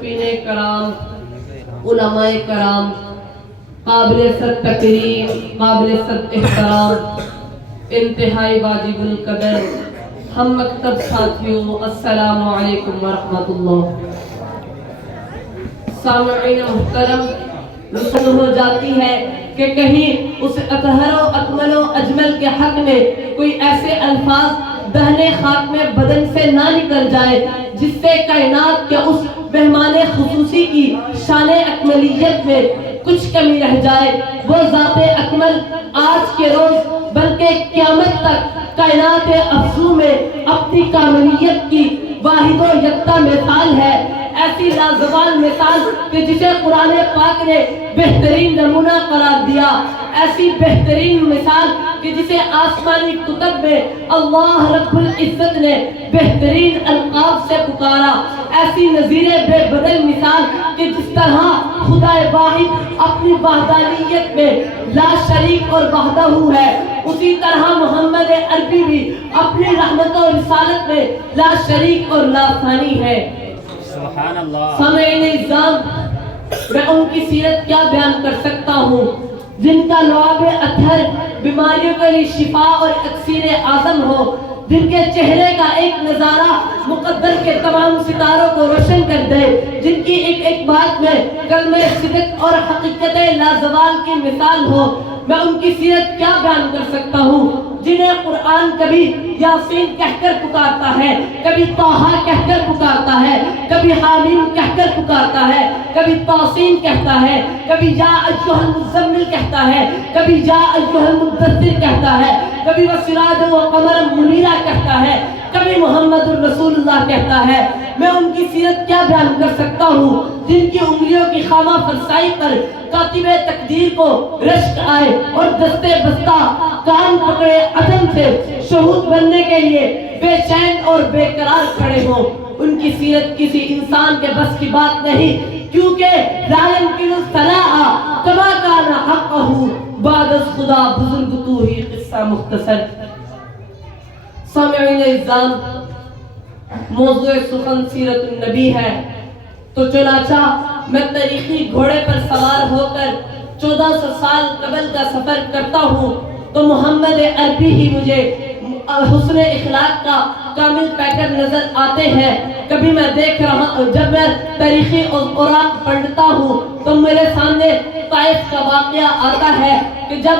کرام، علماء کرام، قابل صد تکریم، قابل صد احترام، انتہائی واجب القدر ہم مکتب ساتھیوں، السلام علیکم ورحمۃ اللہ۔ سامعین محترم، رسل ہو جاتی ہے کہ کہیں اس اطہر و اکمل و اجمل کے حق میں کوئی ایسے الفاظ دہنے خاک میں بدن سے نہ نکل جائے جس سے کائنات کے اس مہمان خصوصی کی شان اکملیت میں کچھ کمی رہ جائے۔ وہ ذات اکمل آج کے روز بلکہ قیامت تک کائنات افزوں میں اپنی کاملیت کی واحد و یکتا مثال ہے، ایسی لازوال مثال کہ جسے قرآن پاک نے بہترین نمونہ قرار دیا، ایسی بہترین مثال کہ جسے آسمانی کتب میں اللہ رب العزت نے بہترین القاب سے پکارا، ایسی نظیر بے بدل مثال کہ جس طرح خدا واحد اپنی وحدانیت میں لا شریک اور وحدہ ہے، اسی طرح محمد عربی بھی اپنی رحمت و رسالت میں لا شریک اور لا ثانی ہے۔ سبحان اللہ۔ سامعین اعزاز، میں ان کی سیرت کیا بیان کر سکتا ہوں جن کا لعاب اطہر بیماریوں کے لیے شفا اور اکسیر اعظم ہو، جن کے چہرے کا ایک نظارہ مقدر کے تمام ستاروں کو روشن کر دے، جن کی ایک ایک بات میں کلمہ صدق اور حقیقت لازوال کی مثال ہو۔ میں ان کی سیرت کیا بیان کر سکتا ہوں جنہیں قرآن کبھی یاسین کہہ کر پکارتا ہے، کبھی طٰہٰ کہہ کر پکارتا ہے، کبھی حامیم کہہ کر پکارتا ہے، کبھی طاسین کہتا ہے، کبھی یا ایھا المزمل کہتا ہے، کبھی یا ایھا المدثر کہتا ہے، کبھی وسراجا وقمرا منیرا کہتا ہے، کبھی محمد الرسول اللہ کہتا ہے۔ میں ان کی سیرت کیا بیان کر سکتا ہوں جن کی انگلیوں کی خامہ فرسائی پر کاتب تقدیر کو رشک آئے اور دستے بستہ کام پکڑے عدم سے شہود بننے کے لیے بے چین اور بے قرار کھڑے ہوں۔ ان کی سیرت کسی انسان کے بس کی بات نہیں، کیونکہ لا يمكن الثناء كما كان حقه بعد از خدا بزرگ تو ہی قصہ مختصر۔ سامعین اعزام، موضوع سخن سیرت النبی ہے، تو چنانچہ میں تاریخی گھوڑے پر سوار ہو کر 1400 سال قبل کا سفر کرتا ہوں تو محمد عربی ہی مجھے حسن اخلاق کا کامل پیکر نظر آتے ہیں۔ کبھی میں دیکھ رہا، جب میں تاریخی اوراق پڑھتا ہوں تو میرے سامنے طائف کا واقعہ آتا ہے کہ جب